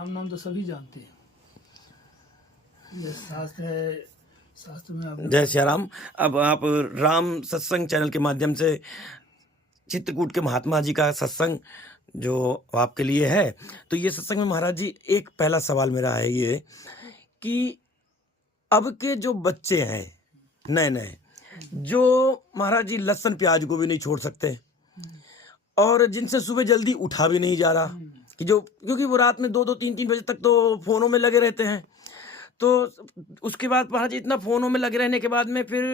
राम नाम तो सभी जानते हैं। ये शास्त्र है, शास्त्र में आप जय श्री राम। अब आप राम सत्संग चैनल के माध्यम से चित्रकूट के महात्मा जी का सत्संग जो आपके लिए है, तो ये सत्संग में महाराज जी एक पहला सवाल मेरा है ये कि अब के जो बच्चे हैं नए नए, जो महाराज जी लहसुन प्याज को भी नहीं छोड़ सकते और जिनसे सुबह जल्दी उठा भी नहीं जा रहा कि जो, क्योंकि वो रात में 2-2 3-3 बजे तक तो फोनों में लगे रहते हैं। तो उसके बाद महाराज जी इतना फोनों में लगे रहने के बाद में फिर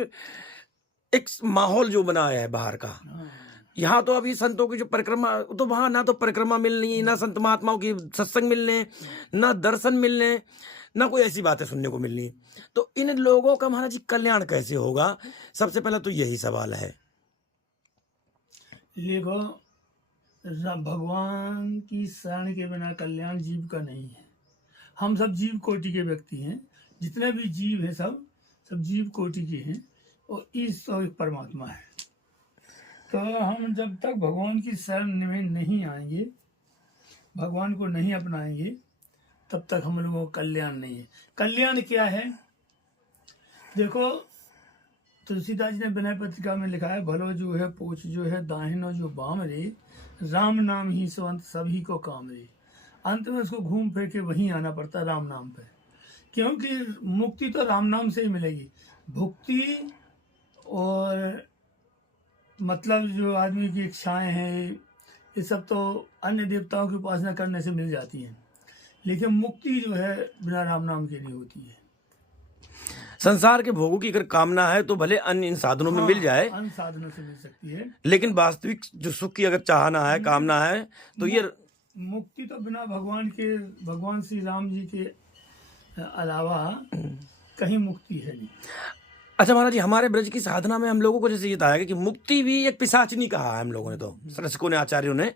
एक माहौल जो बना है बाहर का, यहाँ तो अभी संतों की जो परिक्रमा, तो वहाँ ना तो परिक्रमा मिलनी, ना संत महात्माओं की सत्संग मिलने, ना दर्शन मिलने, ना कोई ऐसी बातें सुनने को मिलनी। तो इन लोगों का महाराज जी कल्याण कैसे होगा? सबसे पहला तो यही सवाल है। देखो, भगवान की शरण के बिना कल्याण जीव का नहीं है। हम सब जीव कोटि के व्यक्ति हैं, जितने भी जीव हैं सब जीव कोटि के हैं और ईश्वर एक परमात्मा है। तो हम जब तक भगवान की शरण में नहीं आएंगे, भगवान को नहीं अपनाएंगे, तब तक हम लोगों का कल्याण नहीं है। कल्याण क्या है? देखो, तुलसीदास जी ने विनय पत्रिका में लिखा है, भलो जो है पोछ जो है दाहिनो जो बाम रे, राम नाम ही स्वंत सभी को काम रे। अंत में उसको घूम फिर के वहीं आना पड़ता है, राम नाम पे, क्योंकि मुक्ति तो राम नाम से ही मिलेगी। भुक्ति और मतलब जो आदमी की इच्छाएं हैं, ये सब तो अन्य देवताओं की उपासना करने से मिल जाती हैं, लेकिन मुक्ति जो है बिना राम नाम के नहीं होती है। संसार के भोगों की अगर कामना है तो भले अन्य इन साधनों में मिल जाए, अन्य साधनों से मिल सकती है, लेकिन वास्तविक जो सुख की अगर चाहना है, कामना है, तो ये मुक्ति तो बिना भगवान श्री राम जी के अलावा कहीं मुक्ति है नहीं। अच्छा महाराज जी, हमारे ब्रज की साधना में हम लोगों को जैसे ये बताया कि मुक्ति भी एक पिशाचिनी कहा है हम लोगों ने, तो सरसकों ने, आचार्यों ने,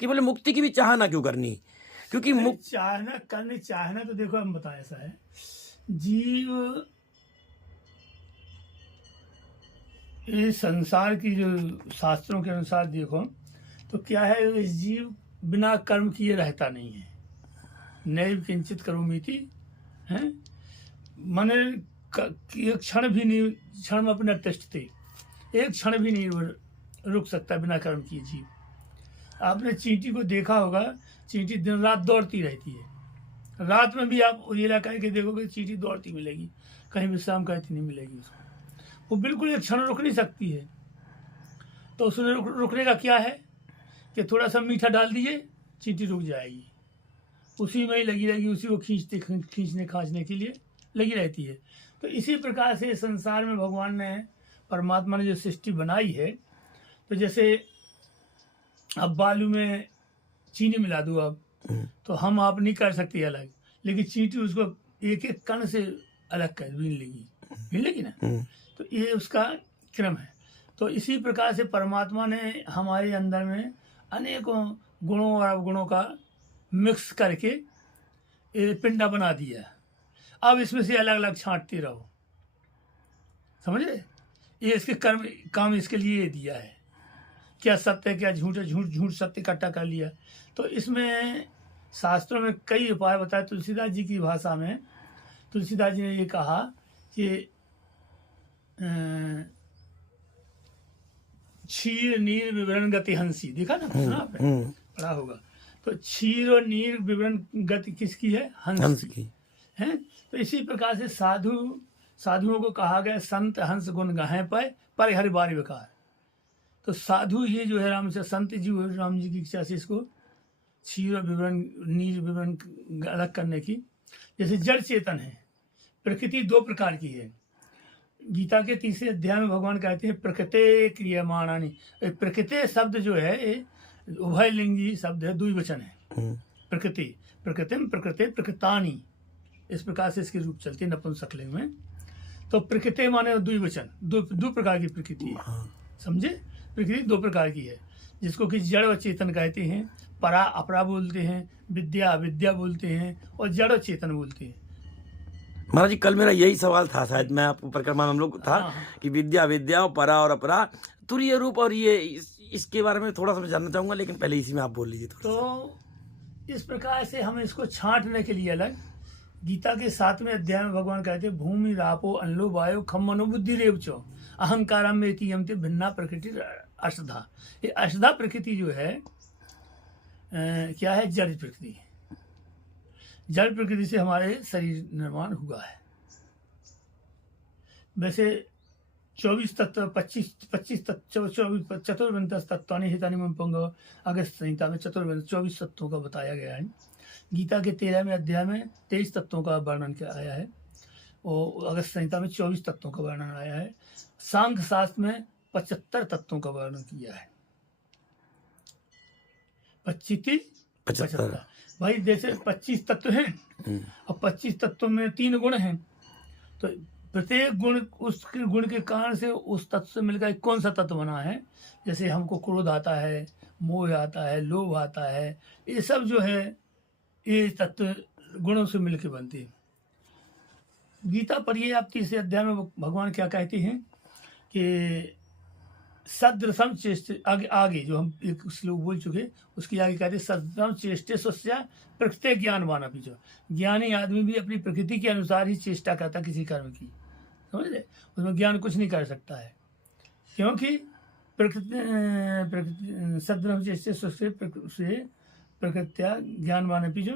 कि बोले मुक्ति की भी चाहना क्यों करनी? क्योंकि चाहना तो देखो, हम बताएं, ऐसा है, जीव ये संसार की जो शास्त्रों के अनुसार देखो तो क्या है, इस जीव बिना कर्म किए रहता नहीं है। नैव किंचित करोमीति है, माने एक क्षण भी नहीं, क्षण में अपना टेस्ट थे, एक क्षण भी नहीं रुक सकता बिना कर्म किए जीव। आपने चींटी को देखा होगा, चींटी दिन रात दौड़ती रहती है। रात में भी आप उजिला करके देखोगे चींटी दौड़ती मिलेगी, कहीं विश्राम करती नहीं मिलेगी उसको। वो बिल्कुल एक क्षण रुक नहीं सकती है। तो उसमें रुकने का क्या है कि थोड़ा सा मीठा डाल दीजिए, चींटी रुक जाएगी, उसी में ही लगी रहेगी, उसी को खींचने खांचने के लिए लगी रहती है। तो इसी प्रकार से संसार में भगवान ने, परमात्मा ने जो सृष्टि बनाई है, तो जैसे अब बालू में चीनी मिला दूँ अब, तो हम आप नहीं कर सकते अलग, लेकिन चींटी उसको एक एक कण से अलग कर बीन लेगी ना। तो ये उसका क्रम है। तो इसी प्रकार से परमात्मा ने हमारे अंदर में अनेकों गुणों और अवगुणों का मिक्स करके ये पिंडा बना दिया। अब इसमें से अलग अलग छांटते रहो, समझे? ये इसके काम इसके लिए दिया है, क्या सत्य है क्या झूठ है, झूठ सत्य इकट्ठा कर लिया। तो इसमें शास्त्रों में कई उपाय बताए। तुलसीदास जी की भाषा में तुलसीदास जी ने ये कहा कि क्षीर नीर विवरण गति हंसी, देखा ना, सुना आपने, पढ़ा होगा। तो क्षीर और नीर विवरण गति किसकी है? हंस की है। तो इसी प्रकार से साधुओं को कहा गया, संत हंस गुण गाहें पर हरि बारी विकार। तो साधु ही जो है राम से, संत जी राम जी की इच्छा से इसको क्षीर और विवरण नीर विवरण अलग करने की। जैसे जड़ चेतन है, प्रकृति 2 प्रकार की है। गीता के 3 अध्याय में भगवान कहते हैं प्रकृते क्रियमाणानि। प्रकृति शब्द जो है उभय लिंगी शब्द है, द्विवचन है। प्रकृति, प्रकृतिम प्रकृति प्रकृतानि, इस प्रकार से इसके रूप चलती है नपुंसक लिंग में। तो प्रकृति माने द्विवचन, दो प्रकार की प्रकृति है, समझे? प्रकृति 2 प्रकार की है, जिसको कि जड़ और चेतन कहते हैं। परा अपरा बोलते हैं, विद्या अविद्या बोलते हैं, और जड़ और चेतन बोलते हैं। महाराज जी, कल मेरा यही सवाल था, शायद मैं आपको परिक्रमा में हम लोग था कि विद्या विद्या और परा और अपरा, तुरीय रूप, और ये इसके बारे में थोड़ा सा जानना चाहूंगा, लेकिन पहले इसी में आप बोल लीजिए। तो इस प्रकार से हम इसको छांटने के लिए अलग गीता के 7वें अध्याय में भगवान कहते हैं भूमि रापो अनलो वायो खम मनो बुद्धि रेव चो अहंकारम में यमते भिन्ना प्रकृति अष्टधा। ये अष्टधा प्रकृति जो है क्या है? जड़ प्रकृति। जड़ प्रकृति से हमारे शरीर निर्माण हुआ है। वैसे 24 तत्व 25 तत्व 24 चतुर्विंश तत्वानि हितानि मम पंग अगस्त संहिता में 24 तत्वों का बताया गया है। गीता के 13वें अध्याय में 23 तत्वों का वर्णन किया आया है और अगस्त संहिता में 24 तत्वों का वर्णन आया है। सांख्य शास्त्र में 75 तत्वों का वर्णन किया है। 75 भाई जैसे 25 तत्व हैं और 25 तत्वों में 3 गुण हैं, तो प्रत्येक गुण उस गुण के कारण से उस तत्व से मिलकर कौन सा तत्व बना है। जैसे हमको क्रोध आता है, मोह आता है, लोभ आता है, ये सब जो है ये तत्व गुणों से मिलकर बनते हैं। गीता पढ़िए आप 30 अध्याय में भगवान क्या कहते हैं कि सदृशम चेष्ट आगे जो हम एक श्लोक बोल चुके उसकी आगे कहते हैं सदृशम चेष्टे स्वस्य प्रकृति ज्ञानवान अपनी। जो ज्ञानी आदमी भी अपनी प्रकृति के अनुसार ही चेष्टा करता किसी कर्म की, समझ रहे? उसमें ज्ञान कुछ नहीं कर सकता है, क्योंकि प्रकृति सदृशम चेष्टे स्वस्य प्रकृत्या ज्ञानवान अपनी। जो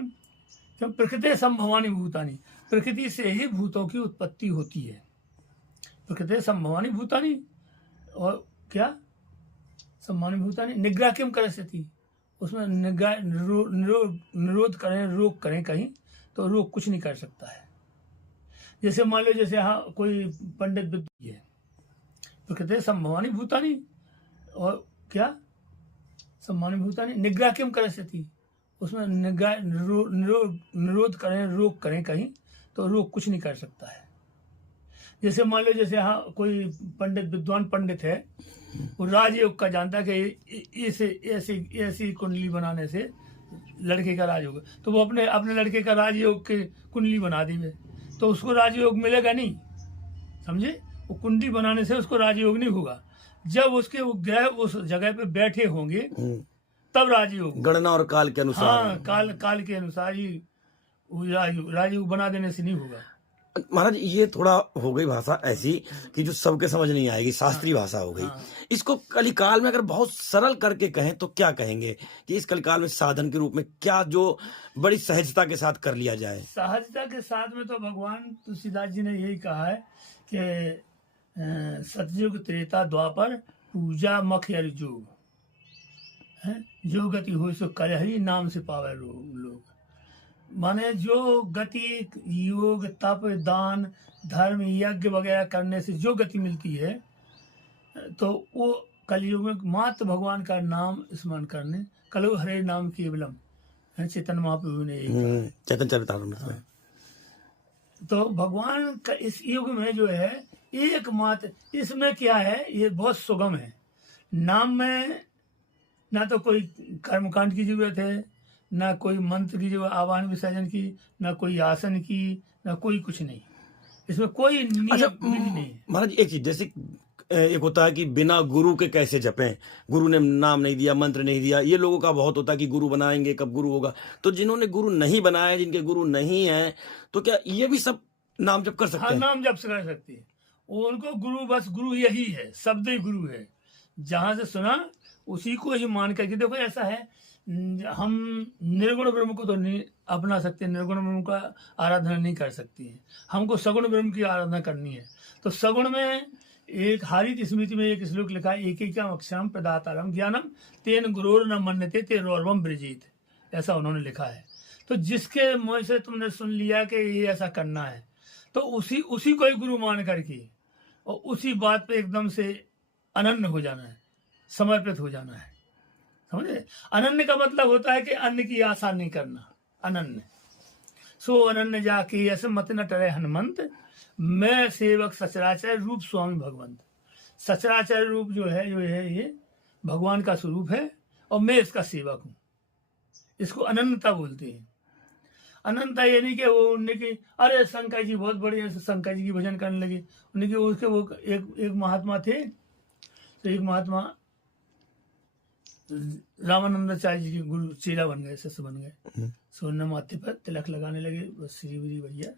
क्यों? प्रकृति संभवानी भूतानी, प्रकृति से ही भूतों की उत्पत्ति होती है। प्रकृति संभवानी भूतानी और क्या सम्मानी भूतानी निग्रह किम कर सकती, उसमें निग्रह निरोध करें, रोक करें कहीं तो रोक कुछ नहीं कर सकता है। जैसे मान लो जैसे हाँ कोई पंडित विद्वान है, प्रकृति संभवानी भूतानी और क्या सम्मानी भूतानी निग्रह किम कर सकती, उसमें निग्रह निरोध करें, रोक करें कहीं तो रोक कुछ नहीं कर सकता है। जैसे मान लो जैसे हाँ कोई पंडित विद्वान पंडित है, वो राजयोग का जानता है कि ऐसे ऐसी कुंडली बनाने से लड़के का राजयोग, तो वो अपने लड़के का राजयोग के कुंडली बना दी, तो उसको राजयोग मिलेगा नहीं, समझे? वो कुंडली बनाने से उसको राजयोग नहीं होगा। जब उसके वो ग्रह उस जगह पे बैठे होंगे तब राजयोग, गणना और काल के अनुसार। हाँ, काल के अनुसार ही राजयोग बना देने से नहीं होगा। महाराज ये थोड़ा हो गई भाषा ऐसी कि जो सबके समझ नहीं आएगी, शास्त्रीय भाषा हो गई। इसको कलिकाल में अगर बहुत सरल करके कहें तो क्या कहेंगे कि इस कलिकाल में साधन के रूप में क्या जो बड़ी सहजता के साथ कर लिया जाए? सहजता के साथ में तो भगवान तुलसीदास जी ने यही कहा है कि सतयुग त्रेता द्वापर पूजा मख युग है, जो गति हो सो करहि नाम से पावे लोग। माने जो गति योग तप दान धर्म यज्ञ वगैरह करने से जो गति मिलती है, तो वो कलयुग में मात्र भगवान का नाम स्मरण करने, कलु हरे नाम केवलम, चेतन महाप्रभु ने चेतन चरितामृत में। तो भगवान का इस युग में जो है एकमात्र, इसमें क्या है, ये बहुत सुगम है। नाम में ना तो कोई कर्मकांड की जरूरत है, ना कोई मंत्र की जो आवाहन विसर्जन की, ना कोई आसन की, ना कोई कुछ नहीं, इसमें कोई नियम नहीं है। महाराज एक चीज, जैसे एक होता है कि बिना गुरु के कैसे जपें, गुरु ने नाम नहीं दिया, मंत्र नहीं दिया, ये लोगों का बहुत होता है कि गुरु बनाएंगे कब गुरु होगा। तो जिन्होंने गुरु नहीं बनाया, जिनके गुरु नहीं है, तो क्या ये भी सब नाम जप कर सकते हैं? नाम जप कर सकते हैं। उनको गुरु, बस गुरु यही है, शब्द ही गुरु है। जहां से सुना उसी को ही मान करके, देखो ऐसा है, हम निर्गुण ब्रह्म को तो नहीं अपना सकते, निर्गुण ब्रह्म का आराधना नहीं कर सकते हैं, हमको सगुण ब्रह्म की आराधना करनी है। तो सगुण में एक हारित स्मृति में एक श्लोक लिखा है, एक एक अक्षरम प्रदातारम ज्ञानम तेन गुरोर न मन्यते ते रौर्वम ब्रजीत, ऐसा उन्होंने लिखा है। तो जिसके मुंह से तुमने सुन लिया कि ये ऐसा करना है, तो उसी को ही गुरु मान करके और उसी बात पे एकदम से अनन्य हो जाना है, समर्पित हो जाना है, समझे? अनन्य का मतलब होता है कि अन्य की आशा नहीं करना, अनन्य। सो अनन्य जाके ऐसे मत न टरे हनुमंत, मैं सेवक सचराचर रूप स्वामी भगवंत। सचराचर रूप जो है ये भगवान का स्वरूप है और मैं इसका सेवक हूँ, इसको अनन्यता बोलते हैं। अनंता ये नहीं कि वो उन्हें कि अरे शंकर जी बहुत बड़े हैं, शंकर जी की भजन करने लगे। उन्हें कि उसके वो एक महात्मा थे, तो एक महात्मा रामानंदाचार्य जी के गुरु चेला बन गए, शिष्य बन गए। सो उन्होंने माथे पर तिलक लगाने लगे, बस श्री बुरी भैया।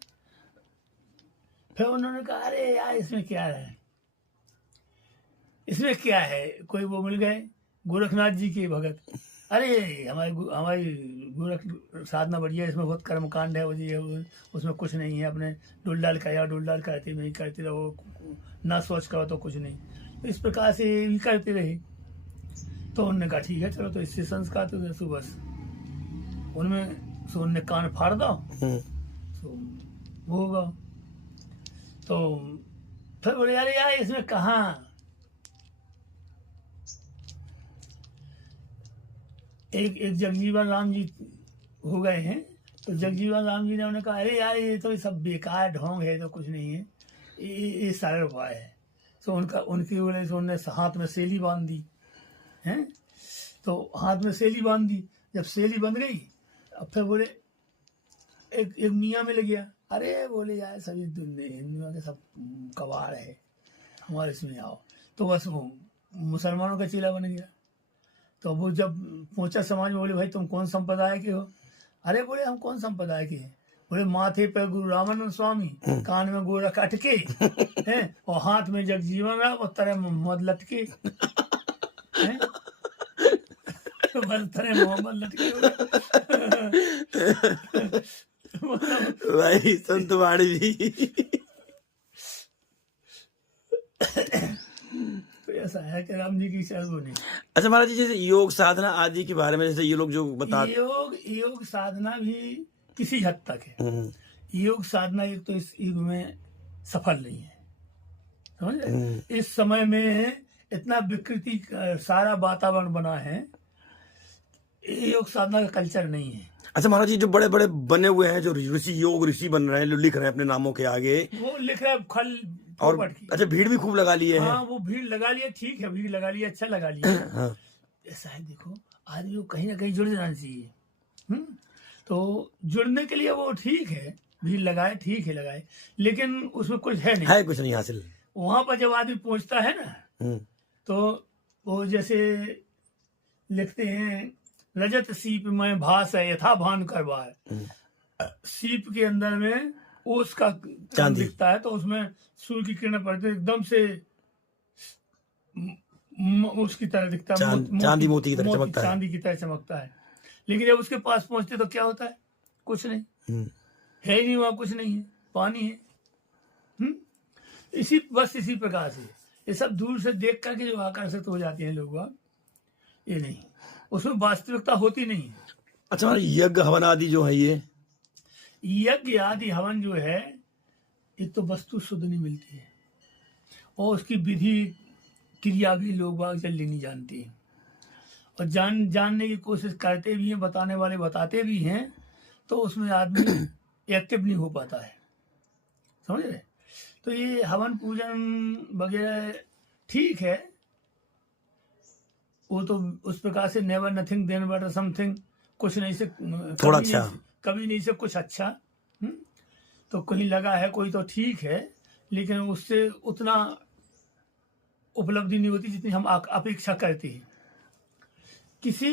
फिर उन्होंने कहा अरे यार इसमें क्या है, इसमें क्या है। कोई वो मिल गए गोरखनाथ जी के भगत, अरे हमारी गोरख साधना बढ़िया, इसमें बहुत कर्मकांड है, वो जी है, उसमें कुछ नहीं है, अपने डुल डाल खाया, डुल डाल करते नहीं करते रहो, ना सोच करो तो कुछ नहीं। इस प्रकार से भी करते रहे। तो उन्होंने कहा ठीक है चलो, तो इससे संस्कार तो सुबह उनमें सो उनने कान फाड़ दो, तो वो होगा। तो फिर बोले यार यार इसमें कहाँ, एक जगजीवन राम जी हो गए हैं। तो जगजीवन राम जी ने उन्हें कहा अरे यार ये तो सब बेकार ढोंग है, तो कुछ नहीं है, ये सरल उपाय है। तो उनकी वजह से उन्होंने हाथ में सेली बांध दी हैं। तो हाथ में सेली बांध दी, जब सेली बंध गई अब फिर बोले एक मियाँ मिल गया, अरे बोले यार सभी हिंदुओं के सब कबाड़ है, हमारे इसमें आओ। तो बस वो मुसलमानों का चेला बन गया। तो वो जब पहुंचा समाज में, बोले भाई तुम कौन संप्रदाय के हो। अरे बोले हम कौन संप्रदाय के हैं। बोले माथे पर गुरु रामानंद स्वामी, कान में गोरख अटके हैं, और हाथ में जगजीवन राम, और तरह मोहम्मद लटके हैं। बस तरह मोहम्मद लटके हो गए। भाई संत वाणी भी। तो ऐसा है कि राम जी की शायद वो नहीं। अच्छा महाराज जी, जैसे योग साधना आदि के बारे में जैसे ये लोग जो बता, योग साधना भी किसी हद तक है। योग साधना एक तो इस युग में सफल नहीं है, समझ रहे। इस समय में इतना विकृति सारा वातावरण बना है, योग साधना का कल्चर नहीं है। अच्छा महाराज जी, जो बड़े बड़े बने हुए हैं, जो ऋषि बन रहे हैं, लिख रहे हैं अपने नामों के आगे, वो लिख रहे हैं खल और अच्छा भीड़ भी खूब लगा लिए हैं। हाँ वो भीड़ लगा लिया, ठीक है, भीड़ लगा लिया, अच्छा लगा लिया। हाँ। ऐसा है देखो, आदमी को कहीं ना कहीं जुड़ जाना चाहिए। तो जुड़ने के लिए वो ठीक है, भीड़ लगाए, ठीक है लगाए, लेकिन उसमें कुछ है नहीं, है कुछ नहीं हासिल। वहां पर जब आदमी पहुंचता है ना, तो वो जैसे लिखते हैं रजत सीप में भास है यथा भान करवाए। सीप के अंदर में ओस का चांदी दिखता है, तो उसमें सूर्य की किरणें पड़ती है, एकदम से उसकी तरह दिखता है, चांदी मोती की तरह चमकता है, चांदी की तरह चमकता है। लेकिन जब उसके पास पहुंचते तो क्या होता है, कुछ नहीं है, ही नहीं वहां, कुछ नहीं है, पानी है। इसी प्रकार से ये सब दूर से देख करके जो आकर्षित हो जाते हैं लोग, ये नहीं, उसमें वास्तविकता होती नहीं है। अच्छा, यज्ञ हवन आदि जो है, ये यज्ञ आदि हवन जो है, एक तो वस्तु शुद्ध नहीं मिलती है, और उसकी विधि क्रिया भी लोग बाग जल्दी नहीं जानते हैं, और जानने की कोशिश करते भी हैं, बताने वाले बताते भी हैं, तो उसमें आदमी एक्टिव नहीं हो पाता है, समझ रहे। तो ये हवन पूजन वगैरह ठीक है, वो तो उस प्रकार से never nothing then but something, कुछ नहीं से थोड़ा अच्छा, कभी नहीं से कुछ अच्छा। तो कहीं लगा है कोई तो ठीक है, लेकिन उससे उतना उपलब्धि नहीं होती जितनी हम अपेक्षा करते हैं। किसी